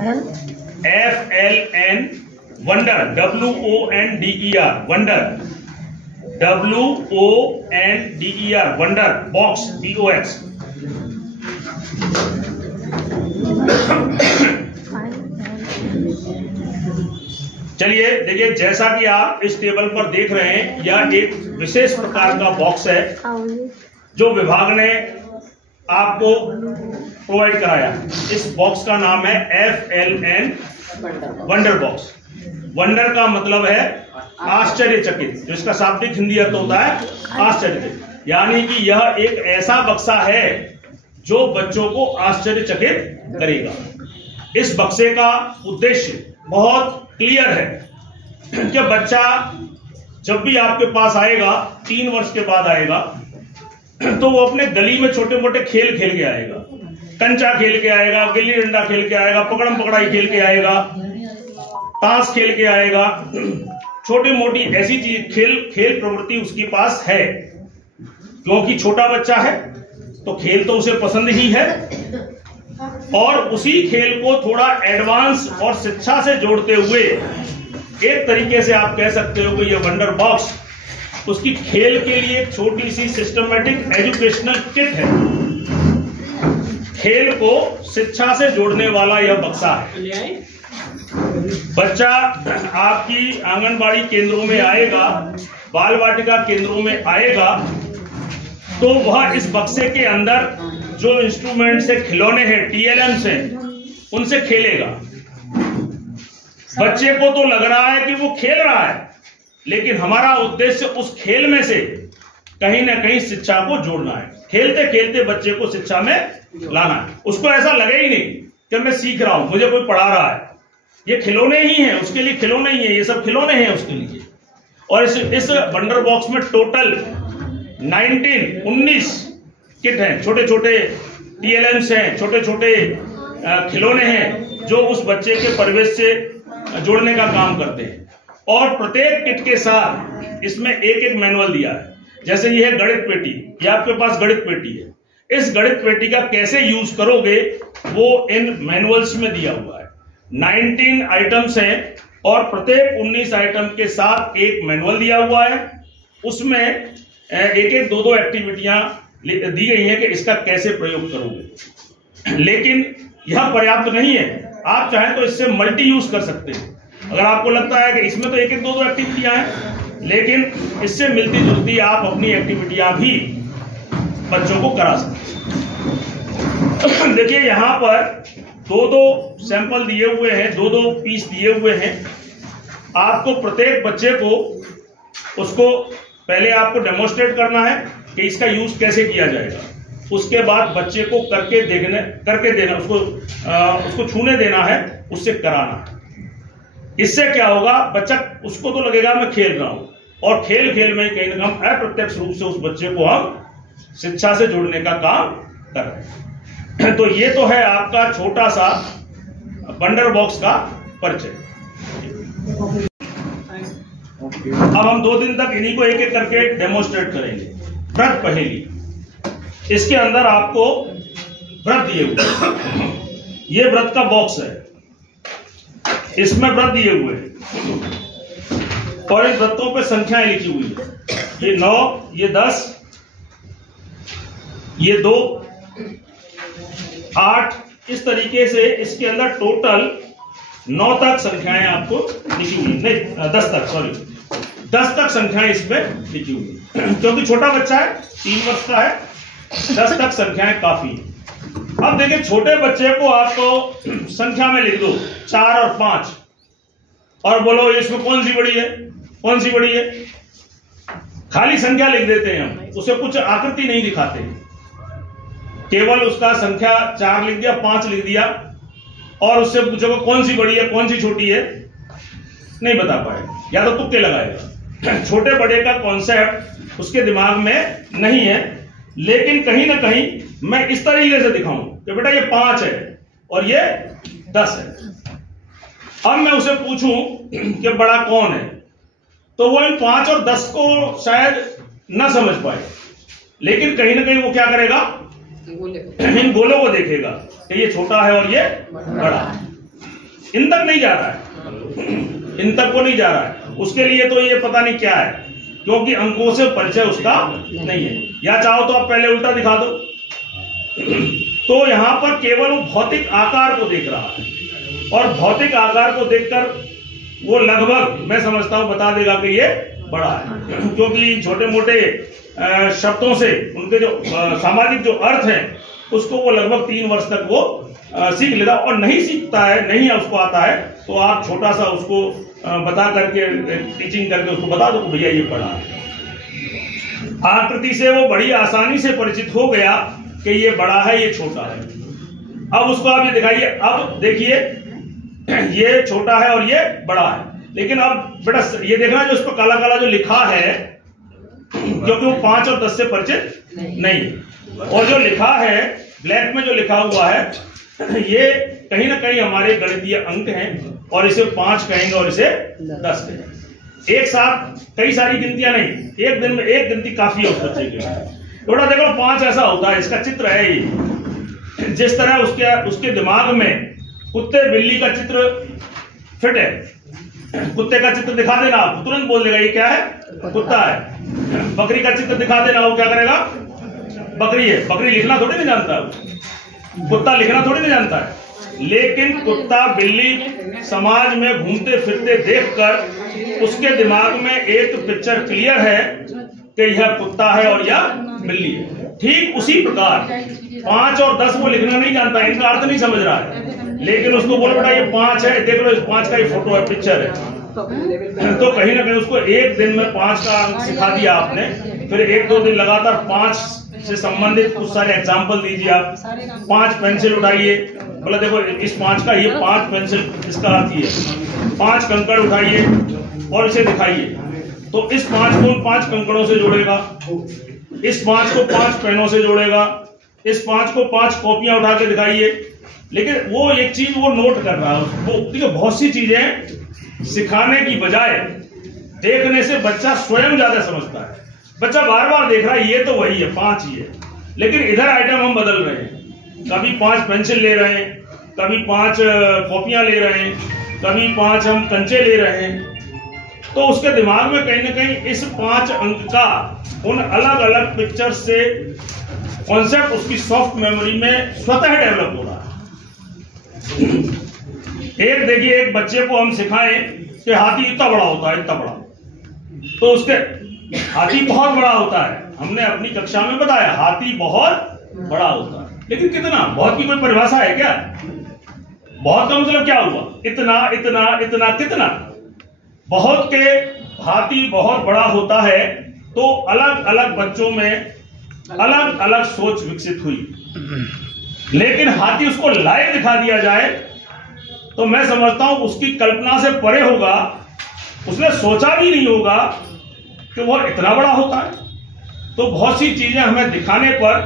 FLN wonder, WONDER wonder, WONDER wonder box, BOX। चलिए देखिए, जैसा कि आप इस टेबल पर देख रहे हैं, यह एक विशेष प्रकार का बॉक्स है जो विभाग ने आपको प्रोवाइड कराया। इस बॉक्स का नाम है FLN वंडर बॉक्स। वंडर का मतलब है आश्चर्यचकित, जो इसका शाब्दिक हिंदी अर्थ होता है आश्चर्यचकित, यानी कि यह एक ऐसा बक्सा है जो बच्चों को आश्चर्यचकित करेगा। इस बक्से का उद्देश्य बहुत क्लियर है कि बच्चा जब भी आपके पास आएगा, 3 वर्ष के बाद आएगा, तो वो अपने गली में छोटे मोटे खेल खेल के आएगा। कंचा खेल के आएगा, गिल्ली डंडा खेल के आएगा, पकड़म पकड़ाई खेल के आएगा, ताश खेल के आएगा। छोटी मोटी ऐसी चीज खेल प्रवृत्ति उसके पास है, क्योंकि छोटा बच्चा है तो खेल तो उसे पसंद ही है। और उसी खेल को थोड़ा एडवांस और शिक्षा से जोड़ते हुए एक तरीके से आप कह सकते हो कि ये वंडर बॉक्स उसकी खेल के लिए एक छोटी सी सिस्टमेटिक एजुकेशनल किट है। खेल को शिक्षा से जोड़ने वाला यह बक्सा है। बच्चा आपकी आंगनबाड़ी केंद्रों में आएगा, बाल वाटिका केंद्रों में आएगा, तो वह इस बक्से के अंदर जो इंस्ट्रूमेंट से खिलौने हैं, TLMs हैं, उनसे खेलेगा। बच्चे को तो लग रहा है कि वो खेल रहा है, लेकिन हमारा उद्देश्य उस खेल में से कहीं ना कहीं शिक्षा को जोड़ना है। खेलते खेलते बच्चे को शिक्षा में लाना है। उसको ऐसा लगे ही नहीं कि मैं सीख रहा हूं, मुझे कोई पढ़ा रहा है। ये खिलौने ही हैं, उसके लिए खिलौने ही हैं, ये सब खिलौने हैं उसके लिए। और इस वंडर बॉक्स में टोटल 19 किट हैं, छोटे छोटे TLMs हैं, छोटे छोटे खिलौने हैं जो उस बच्चे के परिवेश से जोड़ने का काम करते हैं। और प्रत्येक किट के साथ इसमें एक एक मैनुअल दिया है। जैसे ये है गणित पेटी, ये आपके पास गणित पेटी है। इस गणित पेटी का कैसे यूज करोगे वो इन मैनुअल्स में दिया हुआ है। 19 आइटम्स हैं और प्रत्येक 19 आइटम के साथ एक मैनुअल दिया हुआ है। उसमें एक एक दो एक्टिविटियां दी गई हैं कि इसका कैसे प्रयोग करोगे। लेकिन यह पर्याप्त नहीं है, आप चाहें तो इससे मल्टी यूज कर सकते हैं। अगर आपको लगता है कि इसमें तो एक एक दो एक्टिविटियां हैं, लेकिन इससे मिलती जुलती आप अपनी एक्टिविटियां भी बच्चों को करा सकते हैं। देखिए यहां पर दो सैंपल दिए हुए हैं, दो पीस दिए हुए हैं। आपको प्रत्येक बच्चे को उसको पहले आपको डेमोन्स्ट्रेट करना है कि इसका यूज कैसे किया जाएगा। उसके बाद बच्चे को करके देना, उसको छूने देना है, उससे कराना है। इससे क्या होगा, बच्चा उसको तो लगेगा मैं खेल रहा हूं, और खेल खेल में कहीं ना कहीं अप्रत्यक्ष रूप से उस बच्चे को हम शिक्षा से जोड़ने का काम कर रहे हैं। तो ये तो है आपका छोटा सा वंडर बॉक्स का परिचय। अब हम 2 दिन तक इन्हीं को एक एक करके डेमोन्स्ट्रेट करेंगे। व्रत पहेली, इसके अंदर आपको व्रत दिए हुए, ये व्रत का बॉक्स है, इसमें व्रत दिए हुए हैं और इन व्रतों पे संख्याएं लिखी हुई है। ये 9, ये 10, ये 2, 8, इस तरीके से इसके अंदर टोटल 9 तक संख्याएं आपको लिखी हुई, नहीं 10 तक, सॉरी 10 तक संख्याएं इसमें लिखी हुई, क्योंकि छोटा बच्चा है, 3 वर्ष का है, 10 तक संख्याएं काफी है। अब देखिए छोटे बच्चे को आपको संख्या में लिख दो 4 और 5 और बोलो इसमें कौन सी बड़ी है, कौन सी बड़ी है। खाली संख्या लिख देते हैं हम, उसे कुछ आकृति नहीं दिखाते हैं, केवल उसका संख्या 4 लिख दिया, 5 लिख दिया और उससे पूछोगे कौन सी बड़ी है कौन सी छोटी है, नहीं बता पाए, या तो तुक्के लगाएगा। छोटे बड़े का कॉन्सेप्ट उसके दिमाग में नहीं है। लेकिन कहीं ना कहीं मैं इस तरीके से दिखाऊं कि बेटा ये 5 है और ये 10 है। अब मैं उसे पूछूं कि बड़ा कौन है, तो वो इन 5 और 10 को शायद ना समझ पाए, लेकिन कहीं ना कहीं वो क्या करेगा, इन गोलों को देखेगा कि ये छोटा है और ये बड़ा है। इन तक नहीं जा रहा है, इन तक वो नहीं जा रहा है। उसके लिए तो ये पता नहीं क्या है, क्योंकि अंकों से परिचय उसका नहीं है। या चाहो तो आप पहले उल्टा दिखा दो। तो यहां पर केवल वो भौतिक आकार को देख रहा है, और भौतिक आकार को देखकर वो लगभग मैं समझता हूं बता देगा कि ये बड़ा है, क्योंकि छोटे मोटे शब्दों से उनके जो सामाजिक जो अर्थ है उसको वो लगभग 3 वर्ष तक वो सीख लेता। और नहीं सीखता है, नहीं उसको आता है, तो आप छोटा सा उसको बता करके टीचिंग करके उसको बता दो भैया ये पढ़ा है। आकृति से वो बड़ी आसानी से परिचित हो गया कि ये बड़ा है ये छोटा है। अब उसको आप ये दिखाइए, अब देखिए ये छोटा है और ये बड़ा है, लेकिन अब बेटा ये देखना जो इस पर काला काला जो लिखा है, क्योंकि वो 5 और 10 से परिचित नहीं, और जो लिखा है ब्लैक में जो लिखा हुआ है ये कहीं ना कहीं हमारे गणितीय अंक हैं, और इसे 5 कहेंगे और इसे 10 कहेंगे। एक साथ कई सारी गिनतियां नहीं, एक दिन में एक गिनती काफी है उस बच्चे के लिए। थोड़ा देखो 5 ऐसा होता है, इसका चित्र है ये, जिस तरह उसके दिमाग में कुत्ते बिल्ली का चित्र फिट है, कुत्ते का चित्र दिखा देना आप तुरंत बोल देगा ये क्या है, कुत्ता है। बकरी का चित्र दिखा देना वो क्या करेगा, बकरी है। बकरी लिखना थोड़ी नहीं जानता है, कुत्ता लिखना थोड़ी नहीं जानता है, लेकिन कुत्ता बिल्ली समाज में घूमते फिरते देखकर उसके दिमाग में एक पिक्चर क्लियर है कि यह कुत्ता है और यह बिल्ली है। ठीक उसी प्रकार 5 और 10 वो लिखना नहीं जानता, इनका अर्थ नहीं समझ रहा है, लेकिन उसको बोलो बेटा ये 5 है, देख लो इस 5 का ही फोटो है, पिक्चर है, तो कहीं ना कहीं उसको एक दिन में 5 का अंक सिखा दिया आपने। फिर 1-2 दिन लगातार 5 से संबंधित कुछ सारे एग्जाम्पल दीजिए आप। 5 पेंसिल उठाइए, बोला देखो इस 5 का ये 5 पेंसिल इसका अर्थ ये, 5 कंकड़ उठाइए और इसे दिखाइए, तो इस 5 को उन 5 कंकड़ों से जोड़ेगा, इस 5 को 5 पेनों से जोड़ेगा, इस 5 को 5 कॉपियां उठा के दिखाइए। लेकिन वो एक चीज वो नोट कर रहा है, वो देखिए बहुत सी चीजें सिखाने की बजाय देखने से बच्चा स्वयं ज्यादा समझता है। बच्चा बार बार देख रहा है ये तो वही है, 5 ही है, लेकिन इधर आइटम हम बदल रहे हैं। कभी 5 पेंसिल ले रहे हैं, कभी 5 कॉपियां ले रहे हैं, कभी 5 हम कंचे ले रहे हैं, तो उसके दिमाग में कहीं ना कहीं इस 5 अंक का उन अलग अलग पिक्चर से कॉन्सेप्ट उसकी सॉफ्ट मेमोरी में स्वतः डेवलप हो रहा है। एक देखिए, एक बच्चे को हम सिखाएं कि हाथी इतना बड़ा होता है, इतना बड़ा, तो उसके हाथी बहुत बड़ा होता है, हमने अपनी कक्षा में बताया हाथी बहुत बड़ा होता है, लेकिन कितना, बहुत की कोई परिभाषा है क्या? बहुत का मतलब क्या हुआ, इतना इतना इतना कितना? बहुत के हाथी बहुत बड़ा होता है, तो अलग अलग बच्चों में अलग अलग सोच विकसित हुई। लेकिन हाथी उसको लाइव दिखा दिया जाए तो मैं समझता हूं उसकी कल्पना से परे होगा, उसने सोचा भी नहीं होगा कि वो इतना बड़ा होता है। तो बहुत सी चीजें हमें दिखाने पर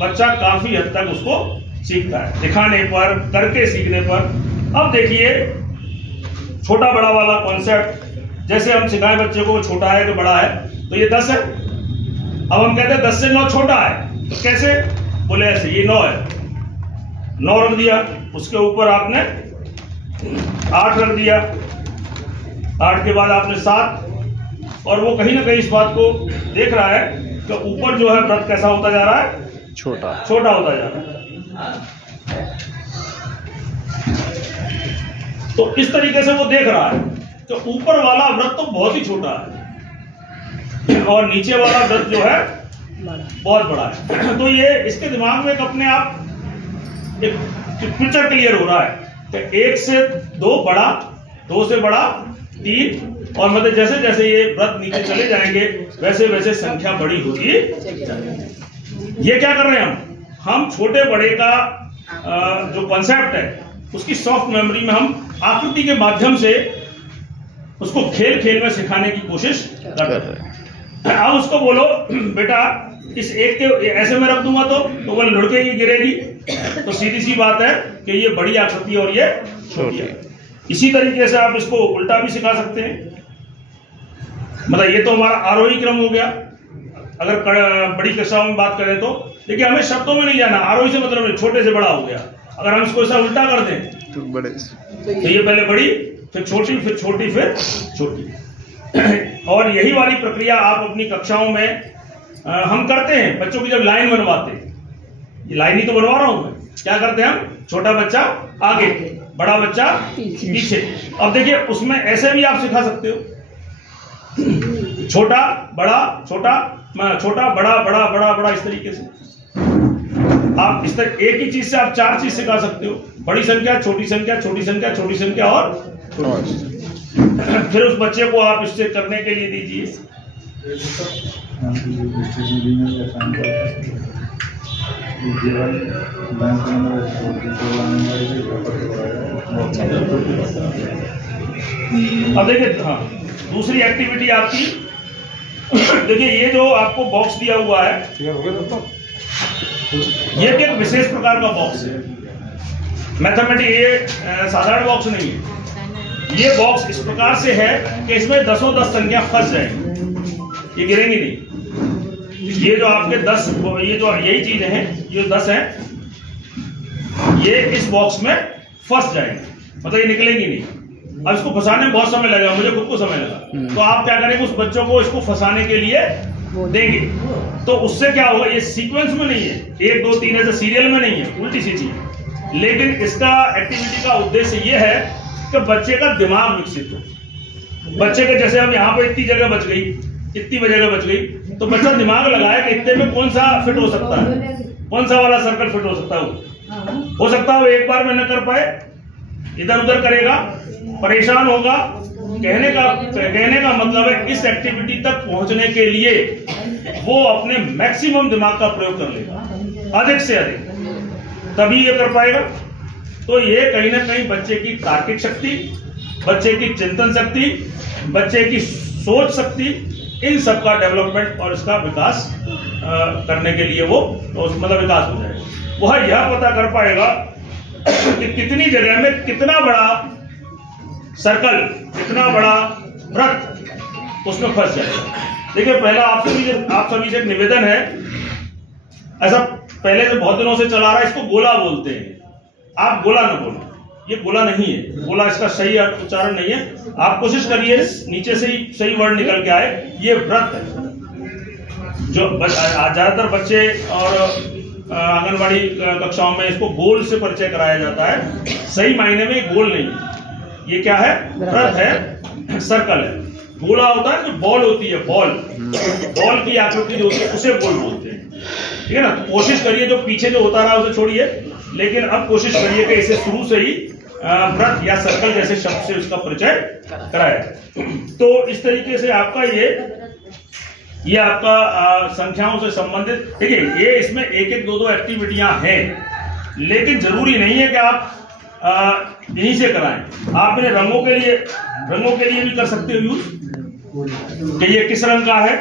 बच्चा काफी हद तक उसको सीखता है, दिखाने पर, करके सीखने पर। अब देखिए छोटा बड़ा वाला कॉन्सेप्ट, जैसे हम सिखाए बच्चे को छोटा है कि बड़ा है, तो ये 10 है, अब हम कहते हैं 10 से 9 छोटा है, तो कैसे? बोले ऐसे, ये 9 है, 9 रख दिया, उसके ऊपर आपने 8 रख दिया, 8 के बाद आपने 7, और वो कहीं ना कहीं इस बात को देख रहा है कि ऊपर जो है व्रत कैसा होता जा रहा है, छोटा छोटा होता जा रहा है। तो इस तरीके से वो देख रहा है कि ऊपर वाला व्रत तो बहुत ही छोटा है और नीचे वाला व्रत जो है बहुत बड़ा है। तो ये इसके दिमाग में एक अपने आप एक पिक्चर क्लियर हो रहा है कि 1 से 2 बड़ा, 2 से बड़ा 3, और मतलब जैसे जैसे ये व्रत नीचे चले जाएंगे वैसे वैसे संख्या बड़ी होती जाएगी। ये क्या कर रहे हैं हम छोटे बड़े का जो कॉन्सेप्ट है उसकी सॉफ्ट मेमोरी में हम आकृति के माध्यम से उसको खेल खेल में सिखाने की कोशिश कर रहे हैं। अब उसको बोलो बेटा इस 1 के ऐसे में रख दूंगा तो वो लुढ़केगी, गिरेगी, तो सीधी सी बात है कि ये बड़ी आकृति और ये छोटी है। इसी तरीके से आप इसको उल्टा भी सिखा सकते हैं। मतलब ये तो हमारा आरोही क्रम हो गया अगर बड़ी कक्षाओं में बात करें तो, लेकिन हमें शब्दों में नहीं जाना। आरोही से मतलब छोटे से बड़ा हो गया। अगर हम इसको ऐसा उल्टा कर दें तो बड़े, तो ये पहले बड़ी, फिर छोटी, फिर छोटी, फिर छोटी। और यही वाली प्रक्रिया आप अपनी कक्षाओं में हम करते हैं। बच्चों की जब लाइन बनवाते हैं, ये लाइन ही तो बनवा रहा हूं मैं, क्या करते हैं हम, छोटा बच्चा आगे, बड़ा बच्चा पीछे। अब देखिए उसमें ऐसे भी आप सिखा सकते हो, छोटा बड़ा, छोटा छोटा बड़ा, बड़ा बड़ा बड़ा, इस तरीके से आप इस तरह एक ही चीज से आप 4 चीज सिखा सकते हो, बड़ी संख्या, छोटी संख्या, छोटी संख्या, छोटी संख्या और फिर उस बच्चे को आप इससे करने के लिए दीजिए। अब देखिए, हाँ, दूसरी एक्टिविटी आपकी, देखिए ये जो आपको बॉक्स दिया हुआ है, ये भी एक विशेष प्रकार का बॉक्स है। मैथमेटिक्स ये साधारण बॉक्स नहीं है। ये बॉक्स इस प्रकार से है कि इसमें 10 संख्या फंस जाएंगी, ये गिरेंगी नहीं। ये जो आपके 10, ये जो यही चीजें हैं, ये 10 हैं, ये इस बॉक्स में फंस जाएंगे, मतलब ये निकलेंगी नहीं। अब इसको फंसाने में बहुत समय लगेगा, मुझे खुद को समय लगा। तो आप क्या करेंगे, उस बच्चों को इसको फंसाने के लिए देंगे, तो उससे क्या होगा, ये सीक्वेंस में नहीं है, 1 2 3 ऐसे सीरियल में नहीं है, उल्टी सीधी। लेकिन इसका एक्टिविटी का उद्देश्य ये है कि बच्चे का दिमाग विकसित हो। बच्चे के जैसे हम यहाँ पर इतनी जगह बच गई, इतनी जगह बच गई, तो बच्चा दिमाग लगाए कि इतने में कौन सा फिट हो सकता है, कौन सा वाला सर्कल फिट हो सकता है। हो सकता है वो एक बार में न कर पाए, इधर उधर करेगा, परेशान होगा। कहने का मतलब है इस एक्टिविटी तक पहुंचने के लिए वो अपने मैक्सिमम दिमाग का प्रयोग कर लेगा, अधिक से अधिक, तभी ये कर पाएगा। तो ये कहीं ना कहीं बच्चे की तार्किक शक्ति, बच्चे की चिंतन शक्ति, बच्चे की सोच शक्ति, इन सब का डेवलपमेंट और इसका विकास करने के लिए वो मतलब विकास हो जाएगा। वह यह पता कर पाएगा कि कितनी जगह में कितना बड़ा सर्कल, कितना बड़ा वृत्त उसमें फंस जाएगा। देखिए पहला आप सभी से एक निवेदन है, ऐसा पहले से बहुत दिनों से चला रहा है, इसको गोला बोलते हैं। आप गोला न बोलो, ये गोला नहीं है, गोला इसका सही उच्चारण नहीं है। आप कोशिश करिए नीचे से ही सही वर्ड निकल के आए, ये वृत्त है। जो ज्यादातर बच्चे और आंगनबाड़ी कक्षाओं में इसको गोल से परिचय कराया जाता है, सही मायने में गोल नहीं है। ये क्या है, वृत्त है, सर्कल है। गोला होता है, जो बॉल होती है, बॉल की आकृति जो होती है उसे गोल बोलते हैं, ठीक है ना। तो कोशिश करिए जो पीछे जो होता रहा उसे छोड़िए, लेकिन अब कोशिश करिए कि इसे शुरू से ही वृत्त या सर्कल जैसे शब्द से उसका परिचय कराया। तो इस तरीके से आपका ये आपका संख्याओं से संबंधित, देखिए ये इसमें 1 1 2 2 एक्टिविटियां हैं, लेकिन जरूरी नहीं है कि आप इन्हीं से कराएं। आप इन्हें रंगों के लिए भी कर सकते हो यूज, कि ये किस रंग का है,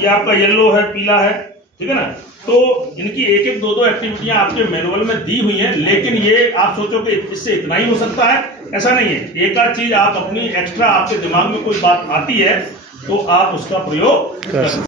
ये आपका येलो है, पीला है, ठीक है ना। तो इनकी 1 1 2 2 एक्टिविटियां आपके मैनुअल में दी हुई हैं, लेकिन ये आप सोचो कि इससे इतना ही हो सकता है, ऐसा नहीं है। एक आध चीज आप अपनी एक्स्ट्रा, आपके दिमाग में कोई बात आती है तो आप उसका प्रयोग कर सकते हैं।